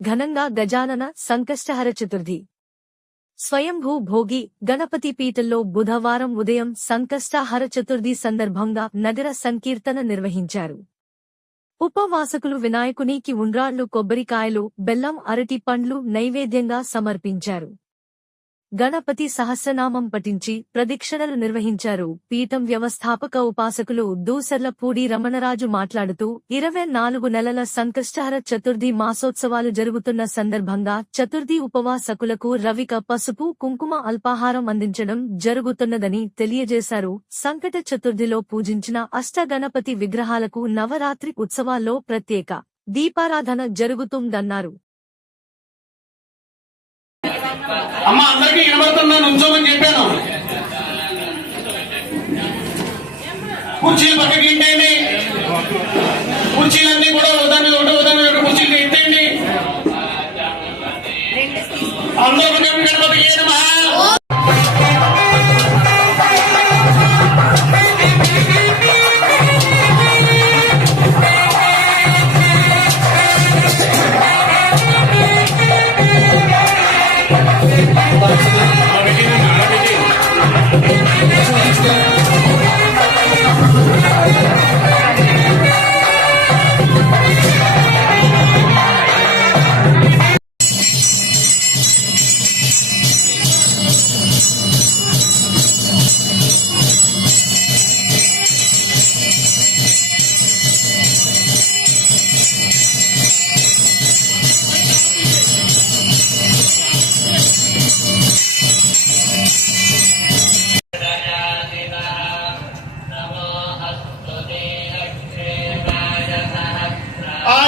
ఘనంగా గజానన సంకష్టహర చతుర్థి స్వయంభూ భోగి గణపతి పీఠంలో బుధవారం ఉదయం సంకష్టహర చతుర్థి సందర్భంగా నగర సంకీర్తన నిర్వహించారు. ఉపవాసకులు వినాయకునికి ఉండ్రాళ్లు, కొబ్బరికాయలు, బెల్లం, అరటి పండ్లు నైవేద్యంగా సమర్పించారు. గణపతి సహస్రనామం పఠించి ప్రదక్షిణలు నిర్వహించారు. పీఠం వ్యవస్థాపక ఉపాసకులు దూసర్లపూడి రమణరాజు మాట్లాడుతూ 24 నెలల సంకష్టహర చతుర్థి మాసోత్సవాలు జరుగుతున్న సందర్భంగా చతుర్థి ఉపవాసకులకు రవిక, పసుపు, కుంకుమ అల్పాహారం అందించడం జరుగుతున్నదని తెలియజేశారు. సంకట చతుర్థిలో పూజించిన అష్టగణపతి విగ్రహాలకు నవరాత్రి ఉత్సవాల్లో ప్రత్యేక దీపారాధన జరుగుతుందన్నారు. అమ్మ అందరికీ వినబడుతున్నా నుంచోమని చెప్పాను. కుర్చీలు పక్కకి ఇంటేయండి. కుర్చీలన్నీ కూడా ఉదాహరణ కుర్చీలు ఎత్తేయండి. అందరూ గణపతికి నమః.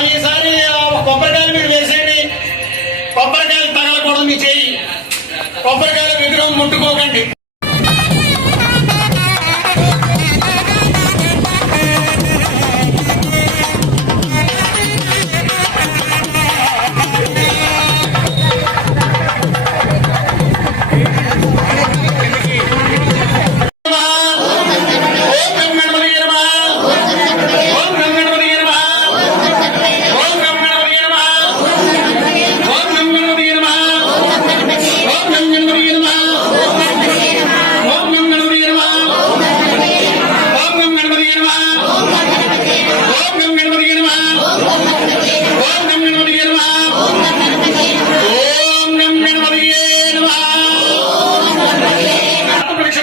ఈసారి కొబ్బరికాయలు మీరు వేసేయండి. కొబ్బరికాయలు తగలకూడదు మీ చెయ్యి. కొబ్బరికాయల విగ్రహం ముట్టుకోకండి.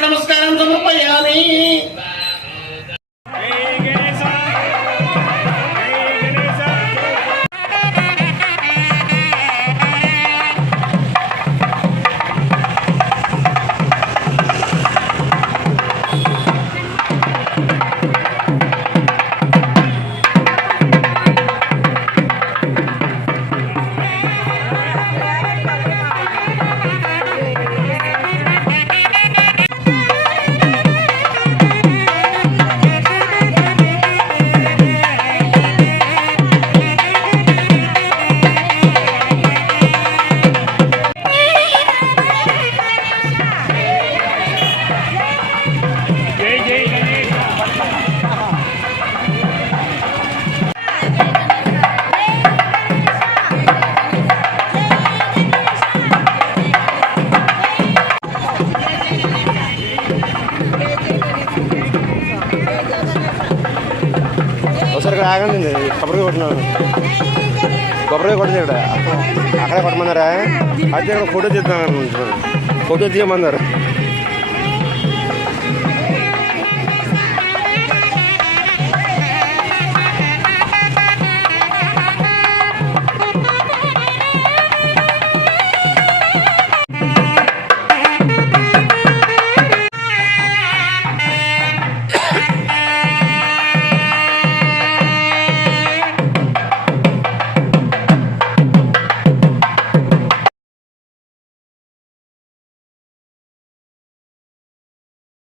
నమస్కారం సమర్పయామి. ఒకసారి ఆగండి. కొబ్బరికాయ కొట్టినాను. కొబ్బరికాయ కొట్టింది ఇక్కడ అక్కడే కొట్టమన్నారా? అయితే ఇక్కడ ఫోటో తీద్దాం. ఫోటో తీయమన్నారు.